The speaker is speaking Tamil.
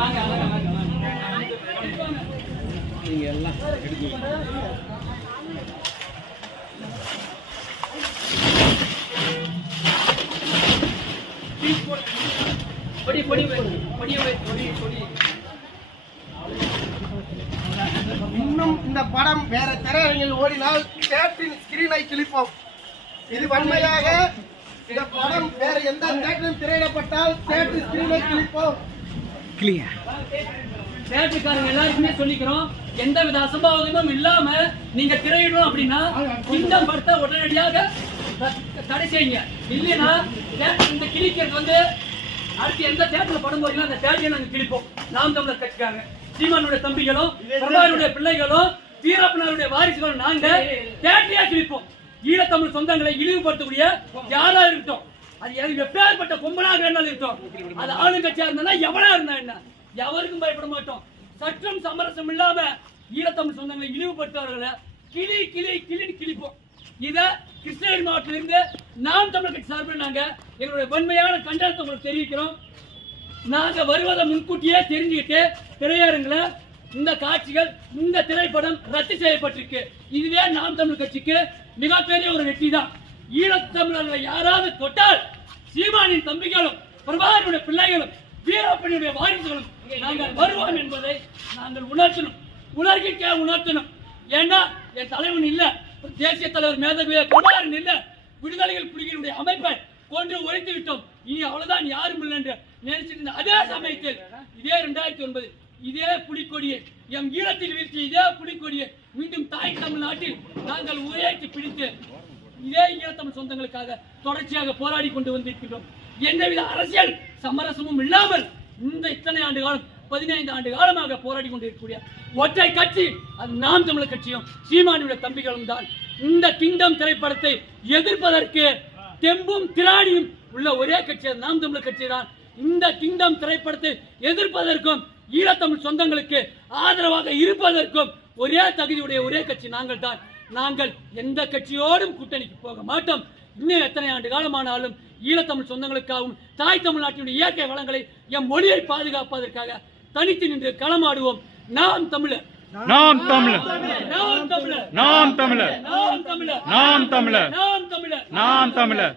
நீங்க எல்லாம் இன்னும் இந்த படம் வேற திரையரங்கில் ஓடினால் தியேட்டரின் ஸ்கிரீனை கிழிப்போம். இது வன்மையாக இந்த படம் வேற எந்த தியேட்டரில் திரையிடப்பட்டால் தியேட்டர் ஸ்கிரீனை கிழிப்போம். தியேட்டருக்காரங்க எல்லாருக்குமே சொல்லிக்கிறோம், எந்தவித அசம்பாவிதமும் இல்லாம நீங்க திரையிடணும் அப்படின்னா கிங்டம் படத்தை உடனடியாக தடை செய்யுங்க. இல்லைன்னா இந்த கிழிக்கிறது வந்து அடுத்து எந்த தியேட்டர்ல படம் போறீங்களோ அந்த தியேட்டரை நாங்க கிழிப்போம். நாம் தமிழர் கட்சிக்காரங்க, சீமானுடைய தம்பிகளும் பிரபாகருடைய பிள்ளைகளும் வீரப்பனாருடைய வாரிசுகளும் நாங்க தியேட்டரையா கிழிப்போம். ஈழத்தமிழ் சொந்தங்களை இழிவுபடுத்தக்கூடிய யாரா இருக்கட்டும், அது எப்பேற்பட்ட கொம்பனாக இருந்தாலும் இருக்கட்டும், அது ஆளுங்கட்சியா இருந்தா எவனா இருந்தா என்ன, எவருக்கும் பயப்பட மாட்டோம். சற்றும் சமரசம் இல்லாம ஈழத்தமிழ் சொந்தங்களை இழிவுபடுத்தவர்களை கிளி கிளி கிளின்னு கிழிப்போம். இத கிருஷ்ணகிரி மாவட்டத்திலிருந்து நாம் தமிழர் கட்சி சார்பில் நாங்க எங்களுடைய வன்மையான கண்டனத்தை உங்களுக்கு தெரிவிக்கிறோம். நாங்க வருவதை முன்கூட்டியே தெரிஞ்சுக்கிட்டு திரையரங்குல இந்த காட்சிகள், இந்த திரைப்படம் ரத்து செய்யப்பட்டிருக்கு. இதுவே நாம் தமிழர் கட்சிக்கு மிகப்பெரிய ஒரு வெற்றி தான். ஈழத்தமிழர்களை யாராவது தொட்டால் சீமானின் தம்பிகளும் பிரபாகருடைய பிள்ளைகளும் வீரப்பனுடைய வாரிசுகளும் நாங்கள் வருவோம் என்பதை நாங்கள் உணர்த்தணும். ஏன்னா என் தலைவன் இல்ல, தேசிய தலைவர் மேதகு பிரபாகரன் இல்ல, விடுதலைகள் புலிகளுடைய அமைப்பை கொன்று ஒழித்து விட்டோம், இனி அவ்வளவுதான் யாரும் இல்லை என்று நினைச்சிருந்த அதே சமயத்தில் இதே 2009 இதே புலிக்கொடியை எம் ஈழத்தில் வீழ்த்தி இதே புலிக்கொடியை மீண்டும் தாய் தமிழ்நாட்டில் நாங்கள் உரையாற்றி பிடித்து இதே ஈழத்தமிழ் சொந்தங்களுக்காக தொடர்ச்சியாக போராடி கொண்டு வந்திருக்கின்றோம். எந்தவித அரசியல் சமரசமும் இல்லாமல் இந்த இத்தனை ஆண்டு காலம் 15 ஆண்டு காலமாக போராடி கொண்டிருக்கக்கூடிய ஒற்றை கட்சி அது நாம் தமிழர் கட்சியும் சீமானுடைய தம்பிகளும் தான். இந்த கிங்டம் திரைப்படத்தை எதிர்ப்பதற்கு தெம்பும் திராணியும் உள்ள ஒரே கட்சி நாம் தமிழர் கட்சி தான். இந்த கிங்டம் திரைப்படத்தை எதிர்ப்பதற்கும் ஈழத்தமிழ் சொந்தங்களுக்கு ஆதரவாக இருப்பதற்கும் ஒரே தகுதியுடைய ஒரே கட்சி நாங்கள் தான். நாங்கள் எந்த கட்சியோடும் கூட்டணிக்கு போக மாட்டோம். இன்னும் எத்தனை ஆண்டு காலமானாலும் ஈழத்தமிழ் சொந்தங்களுக்காகவும் தாய் தமிழ்நாட்டினுடைய இயற்கை வளங்களை எம் மொழியை பாதுகாப்பதற்காக தனித்து நின்று களமாடுவோம். நாம் தமிழர், நாம் தமிழர், நாம் தமிழர், நாம் தமிழர், நாம் தமிழர், நாம் தமிழர், நாம் தமிழர், நாம் தமிழர்.